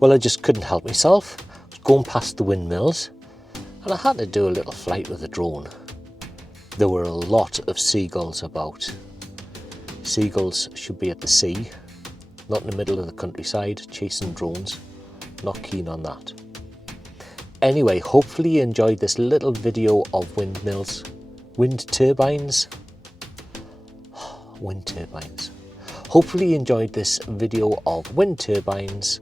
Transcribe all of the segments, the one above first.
Well, I just couldn't help myself. I was going past the windmills and I had to do a little flight with a drone. There were a lot of seagulls about. Seagulls should be at the sea, not in the middle of the countryside chasing drones. Not keen on that. Anyway, hopefully you enjoyed this little video of windmills, wind turbines. Wind turbines. Hopefully you enjoyed this video of wind turbines.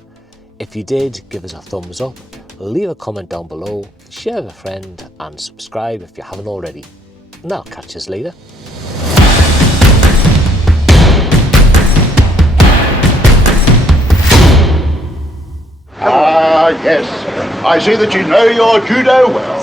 If you did, give us a thumbs up, leave a comment down below, share with a friend and subscribe if you haven't already. And I'll catch us later. Ah, yes. I see that you know your judo well.